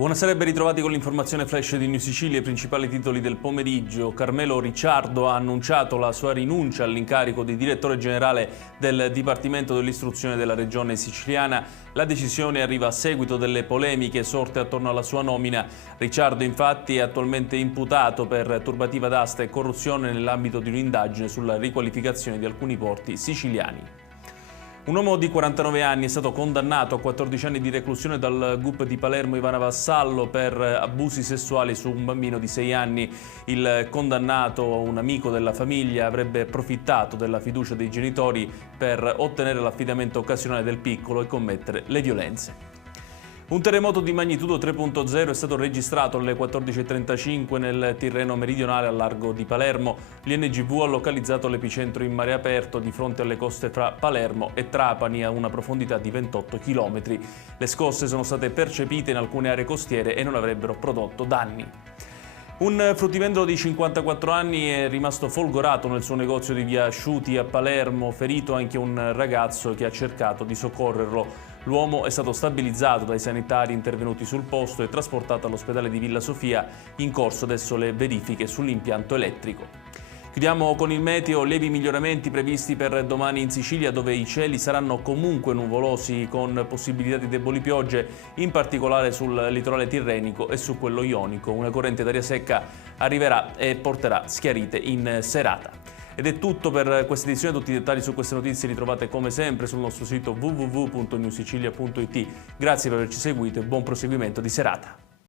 Buonasera e ben ritrovati con l'informazione flash di New Sicilia. I principali titoli del pomeriggio. Carmelo Ricciardo ha annunciato la sua rinuncia all'incarico di direttore generale del Dipartimento dell'Istruzione della Regione siciliana. La decisione arriva a seguito delle polemiche sorte attorno alla sua nomina. Ricciardo infatti è attualmente imputato per turbativa d'asta e corruzione nell'ambito di un'indagine sulla riqualificazione di alcuni porti siciliani. Un uomo di 49 anni è stato condannato a 14 anni di reclusione dal GUP di Palermo Ivana Vassallo per abusi sessuali su un bambino di 6 anni. Il condannato, un amico della famiglia, avrebbe approfittato della fiducia dei genitori per ottenere l'affidamento occasionale del piccolo e commettere le violenze. Un terremoto di magnitudo 3.0 è stato registrato alle 14.35 nel Tirreno meridionale al largo di Palermo. L'INGV ha localizzato l'epicentro in mare aperto di fronte alle coste fra Palermo e Trapani a una profondità di 28 km. Le scosse sono state percepite in alcune aree costiere e non avrebbero prodotto danni. Un fruttivendolo di 54 anni è rimasto folgorato nel suo negozio di via Asciuti a Palermo, ferito anche un ragazzo che ha cercato di soccorrerlo. L'uomo è stato stabilizzato dai sanitari intervenuti sul posto e trasportato all'ospedale di Villa Sofia, in corso adesso le verifiche sull'impianto elettrico. Chiudiamo con il meteo, lievi miglioramenti previsti per domani in Sicilia, dove i cieli saranno comunque nuvolosi con possibilità di deboli piogge, in particolare sul litorale tirrenico e su quello ionico. Una corrente d'aria secca arriverà e porterà schiarite in serata. Ed è tutto per questa edizione. Tutti i dettagli su queste notizie li trovate come sempre sul nostro sito www.newsicilia.it. Grazie per averci seguito e buon proseguimento di serata.